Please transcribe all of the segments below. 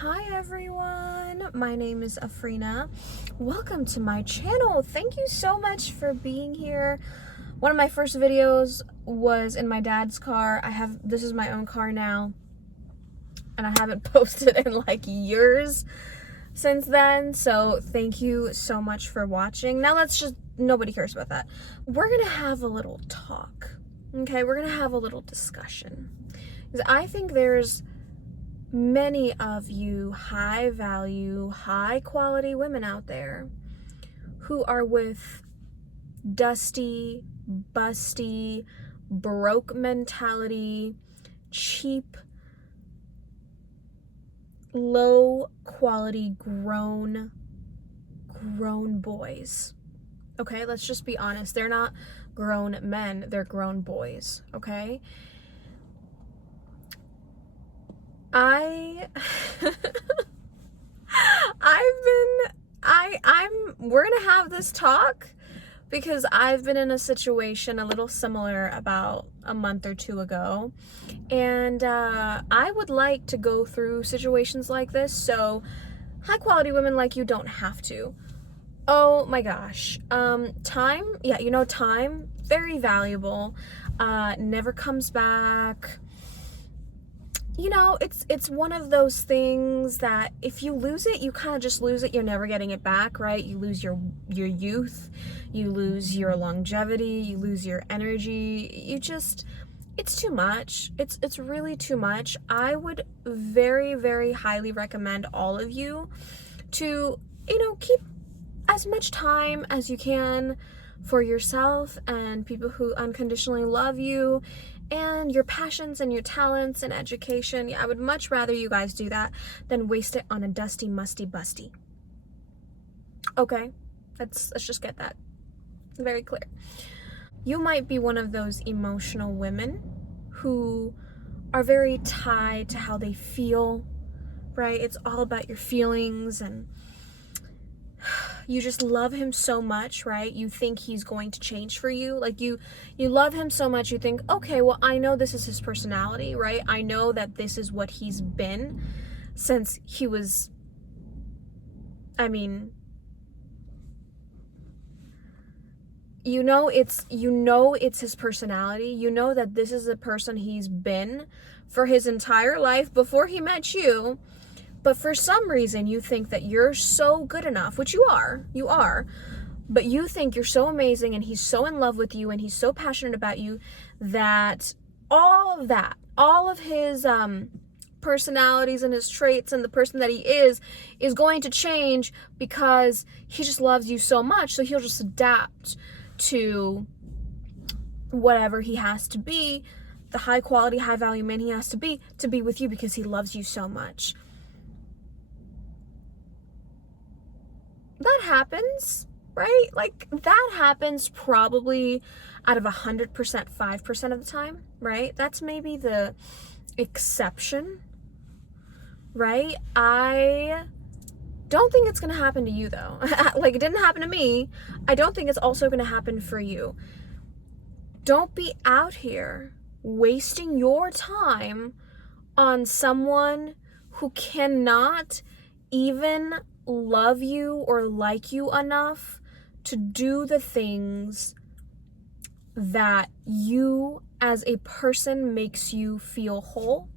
Hi everyone, my name is Afrina. Welcome to my channel. Thank you so much for being here. One of my first videos was in my dad's car. This is my own car now, and I haven't posted in like years since then. So thank you so much for watching. Now nobody cares about that. We're gonna have a little talk, okay? We're gonna have a little discussion. Because I think there's many of you high value, high quality women out there who are with dusty, busty, broke mentality, cheap, low quality grown boys. Okay, let's just be honest. They're not grown men, they're grown boys, okay? We're gonna have this talk because I've been in a situation a little similar about a month or two ago, and I would like to go through situations like this so high quality women like you don't have to. Oh my gosh. Time, time, very valuable, never comes back. It's one of those things that if you lose it, you kind of just lose it. You're never getting it back, right? You lose your youth, you lose your longevity, you lose your energy. It's too much. It's really too much. I would very, very highly recommend all of you to, keep as much time as you can for yourself and people who unconditionally love you and your passions and your talents and education. Yeah, I would much rather you guys do that than waste it on a dusty, musty, busty. Okay, let's just get that very clear. You might be one of those emotional women who are very tied to how they feel, right? It's all about your feelings, and you just love him so much, right? You think he's going to change for you. Like you love him so much, you think, okay, well, I know this is his personality, right? I know that this is what he's been since he was, it's his personality. You know that this is the person he's been for his entire life before he met you. But for some reason, you think that you're so good enough, which you are, but you think you're so amazing and he's so in love with you and he's so passionate about you that all of his personalities and his traits and the person that he is going to change because he just loves you so much. So he'll just adapt to whatever he has to be, the high quality, high value man he has to be with you because he loves you so much. That happens, right? Like that happens probably out of 100%, 5% of the time, right? That's maybe the exception, right? I don't think it's gonna happen to you though. Like it didn't happen to me. I don't think it's also gonna happen for you. Don't be out here wasting your time on someone who cannot even love you or like you enough to do the things that you as a person makes you feel whole,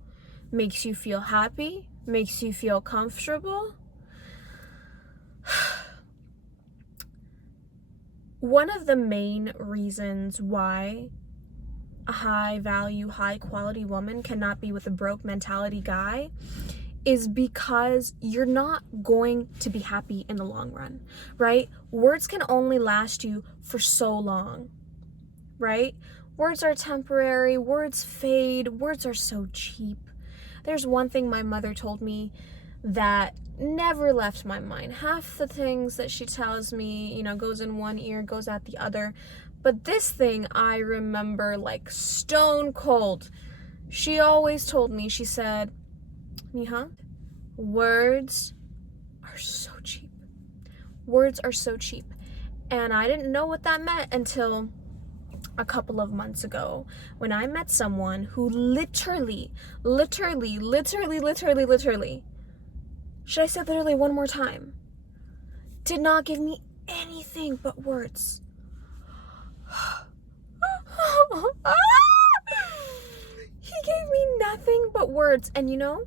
makes you feel happy, makes you feel comfortable. One of the main reasons why a high value, high quality woman cannot be with a broke mentality guy is because you're not going to be happy in the long run, right? Words can only last you for so long, right? Words are temporary, words fade, words are so cheap. There's one thing my mother told me that never left my mind. Half the things that she tells me, goes in one ear, goes out the other. But this thing I remember like stone cold. She always told me, she said, Mija, words are so cheap. Words are so cheap. And I didn't know what that meant until a couple of months ago when I met someone who literally Should I say literally one more time? Did not give me anything but words. He gave me nothing but words. And you know,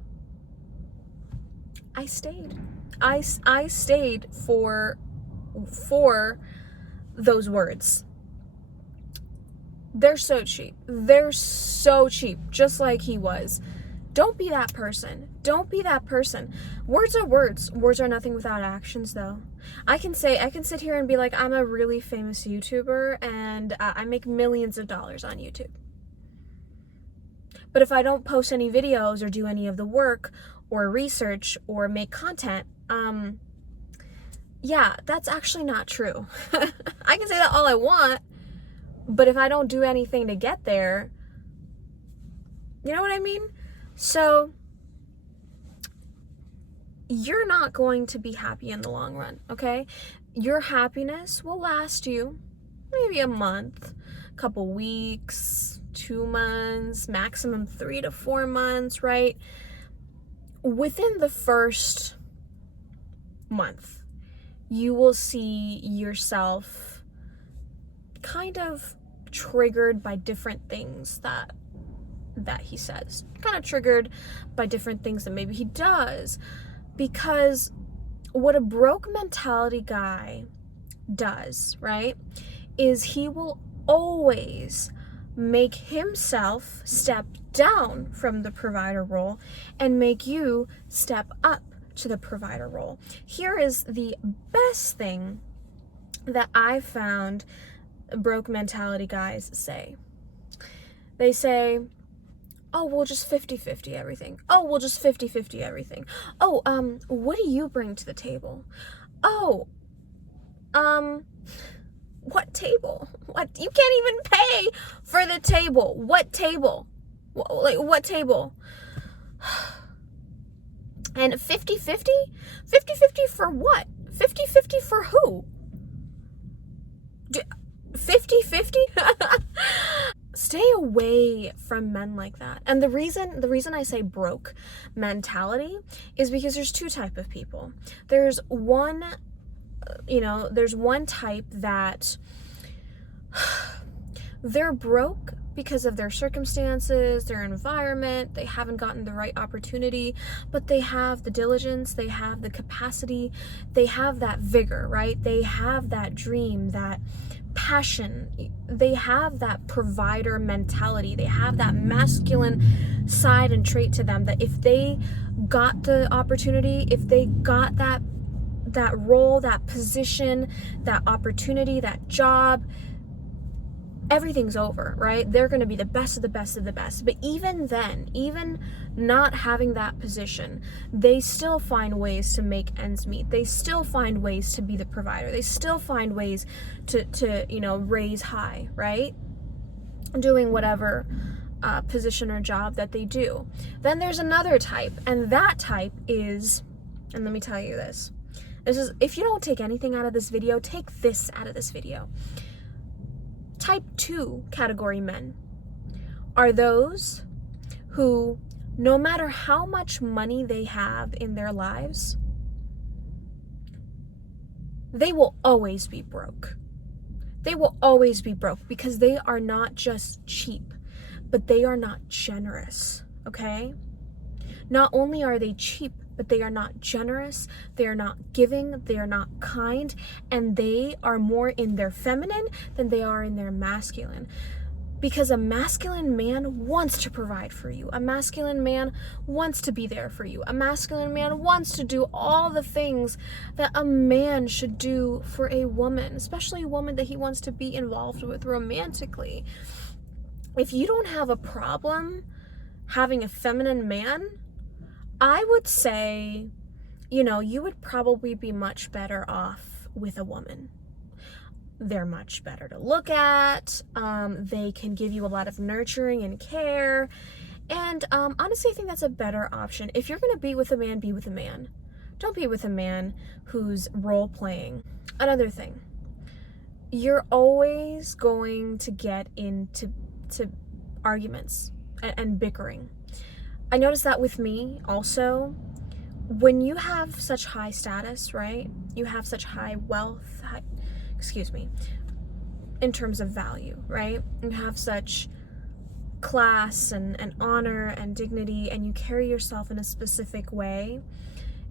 I stayed. I stayed for those words. They're so cheap. They're so cheap, just like he was. Don't be that person. Don't be that person. Words are words. Words are nothing without actions, though. I can sit here and be like, I'm a really famous YouTuber and I make millions of dollars on YouTube. But if I don't post any videos or do any of the work or research or make content, yeah, that's actually not true. I can say that all I want, but if I don't do anything to get there, you know what I mean? So you're not going to be happy in the long run, okay? Your happiness will last you maybe a month, a couple weeks, 2 months, maximum 3 to 4 months, right? Within the first month, you will see yourself kind of triggered by different things that he says, kind of triggered by different things that maybe he does, because what a broke mentality guy does, right, is he will always make himself step down from the provider role and make you step up to the provider role. Here is the best thing that I found broke mentality guys say. They say, oh, we'll just 50-50 everything. Oh, we'll just 50-50 everything. Oh, what do you bring to the table? Oh, what table? What? You can't even pay for the table. What table? What table? And 50-50? 50-50 for what? 50-50 for who? 50-50? Stay away from men like that. And the reason I say broke mentality is because there's two type of people. There's one type that they're broke because of their circumstances, their environment, they haven't gotten the right opportunity, but they have the diligence, they have the capacity, they have that vigor, right? They have that dream, that passion, they have that provider mentality, they have that masculine side and trait to them that if they got the opportunity, if they got that role, that position, that opportunity, that job, everything's over, right? They're going to be the best of the best of the best. But even then, even not having that position, they still find ways to make ends meet. They still find ways to be the provider. They still find ways to raise high, right? Doing whatever position or job that they do. Then there's another type, and that type is, and let me tell you this is, if you don't take anything out of this video, take this out of this video. Type 2 category men are those who, no matter how much money they have in their lives, they will always be broke. They will always be broke because they are not just cheap, but they are not generous, okay? Not only are they cheap, but they are not generous, they are not giving, they are not kind, and they are more in their feminine than they are in their masculine. Because a masculine man wants to provide for you. A masculine man wants to be there for you. A masculine man wants to do all the things that a man should do for a woman, especially a woman that he wants to be involved with romantically. If you don't have a problem having a feminine man, I would say, you would probably be much better off with a woman. They're much better to look at. They can give you a lot of nurturing and care. And honestly, I think that's a better option. If you're going to be with a man, be with a man. Don't be with a man who's role playing. Another thing, you're always going to get into arguments and bickering. I noticed that with me also. when you have such high status, right? You have such high wealth, in terms of value, right? You have such class and honor and dignity, and you carry yourself in a specific way,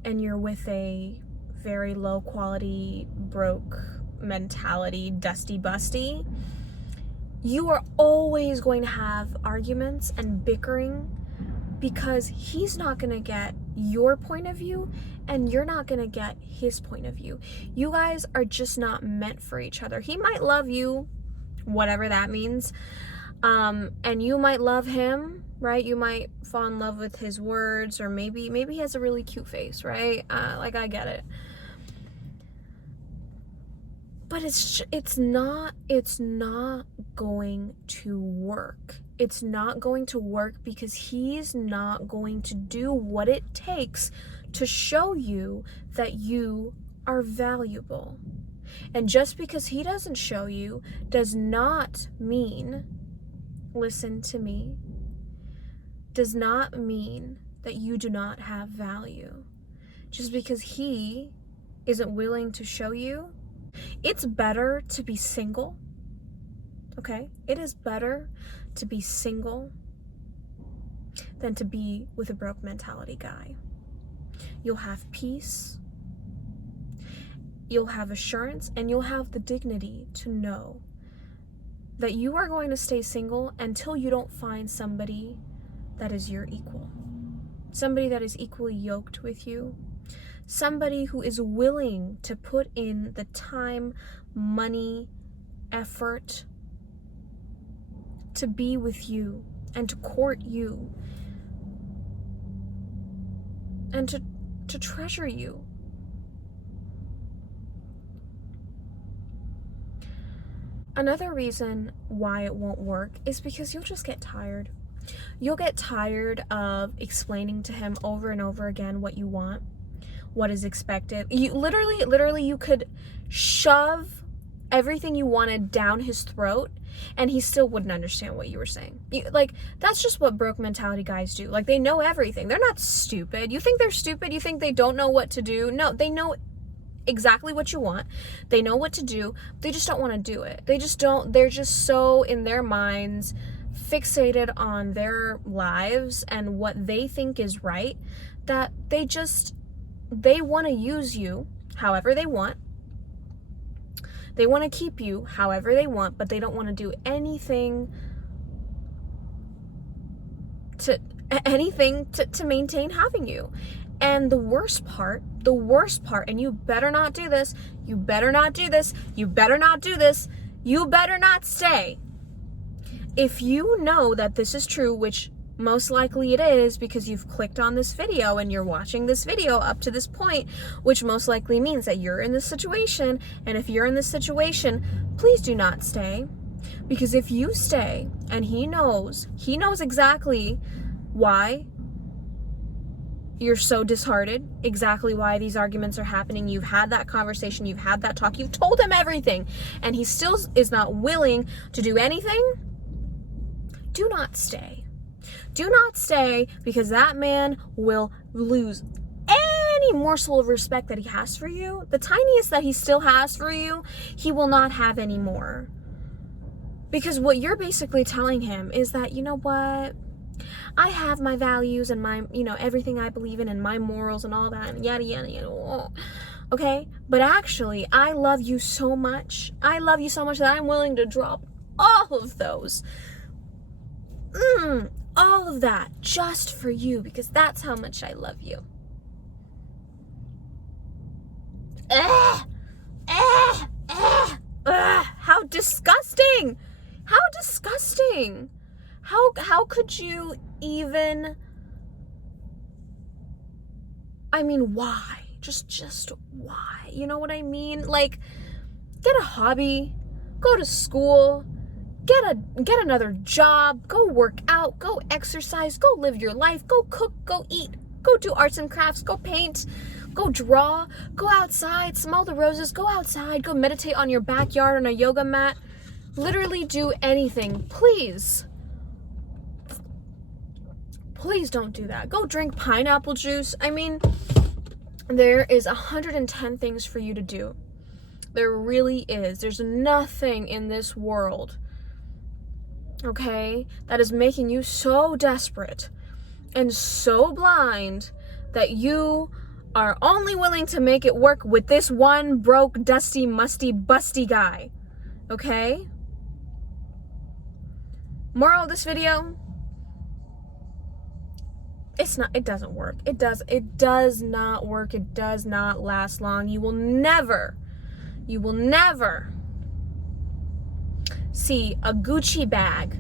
and you're with a very low quality, broke mentality, dusty busty, you are always going to have arguments and bickering, because he's not going to get your point of view and you're not going to get his point of view. You guys are just not meant for each other. He might love you, whatever that means, and you might love him, right? You might fall in love with his words, or maybe he has a really cute face, right? Like, I get it. But it's not going to work. It's not going to work because he's not going to do what it takes to show you that you are valuable. And just because he doesn't show you does not mean, listen to me, does not mean that you do not have value. Just because he isn't willing to show you, it's better to be single, okay? It is better to be single than to be with a broke mentality guy. You'll have peace, you'll have assurance, and you'll have the dignity to know that you are going to stay single until you don't find somebody that is your equal. Somebody that is equally yoked with you. Somebody who is willing to put in the time, money, effort to be with you and to court you and to treasure you. Another reason why it won't work is because you'll just get tired. You'll get tired of explaining to him over and over again what you want, what is expected. You literally you could shove everything you wanted down his throat and he still wouldn't understand what you were saying. That's just what broke mentality guys do. Like, they know everything. They're not stupid. You think they're stupid? You think they don't know what to do? No, they know exactly what you want. They know what to do. They just don't want to do it. They just don't. They're just so in their minds fixated on their lives and what they think is right that they want to use you however they want. They want to keep you however they want, but they don't want to do anything to maintain having you. And the worst part, and you better not do this, you better not do this, you better not do this, you better not stay. If you know that this is true, which most likely it is because you've clicked on this video and you're watching this video up to this point, which most likely means that you're in this situation. And if you're in this situation, please do not stay. Because if you stay and he knows exactly why you're so disheartened, exactly why these arguments are happening. You've had that conversation, you've had that talk, you've told him everything, and he still is not willing to do anything. Do not stay. Do not stay, because that man will lose any morsel of respect that he has for you. The tiniest that he still has for you, he will not have anymore. Because what you're basically telling him is that, you know what? I have my values and my, everything I believe in and my morals and all that and yada, yada, yada. Okay? But actually, I love you so much. I love you so much that I'm willing to drop all of those. All of that just for you, because that's how much I love you. How disgusting! How disgusting! How could you even, why? Just why? You know what I mean? Like, get a hobby, go to school, get another job, go work out, go exercise, go live your life, go cook, go eat, go do arts and crafts, go paint, go draw, go outside, smell the roses, go outside, go meditate on your backyard on a yoga mat. Literally do anything, please. Please don't do that. Go drink pineapple juice. There is 110 things for you to do. There really is. There's nothing in this world, okay, that is making you so desperate and so blind that you are only willing to make it work with this one broke, dusty, musty, busty guy, okay? Moral of this video, it doesn't work. It does not work. It does not last long. You will never see a Gucci bag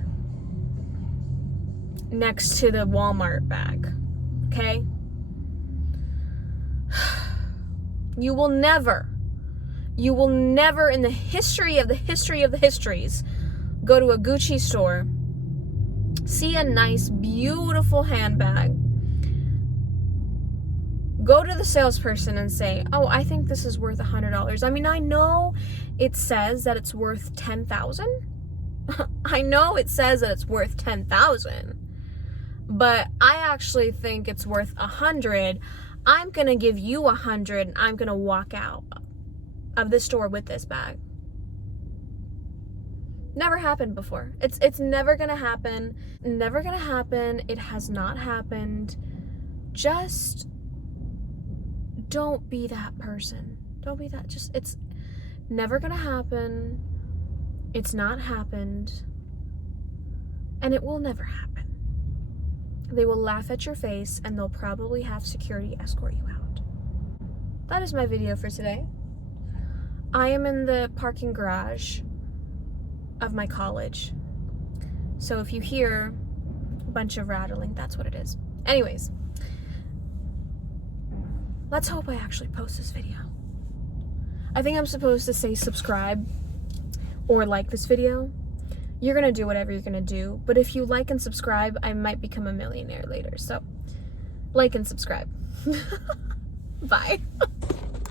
next to the Walmart bag, okay? You will never in the history of the histories go to a Gucci store, see a nice, beautiful handbag, go to the salesperson and say, oh, I think this is worth $100. I mean, I know it says that it's worth $10,000. I know it says that it's worth $10,000, but I actually think it's worth $100. I'm gonna give you $100 and I'm gonna walk out of the store with this bag. Never happened before. It's never gonna happen. Never gonna happen. It has not happened. Just don't be that person. Don't be that. Just, it's never gonna happen. It's not happened. And it will never happen. They will laugh at your face and they'll probably have security escort you out. That is my video for today. I am in the parking garage of my college. So if you hear a bunch of rattling, that's what it is. Anyways, let's hope I actually post this video. I think I'm supposed to say subscribe or like this video. You're gonna do whatever you're gonna do, but if you like and subscribe, I might become a millionaire later. So like and subscribe. Bye.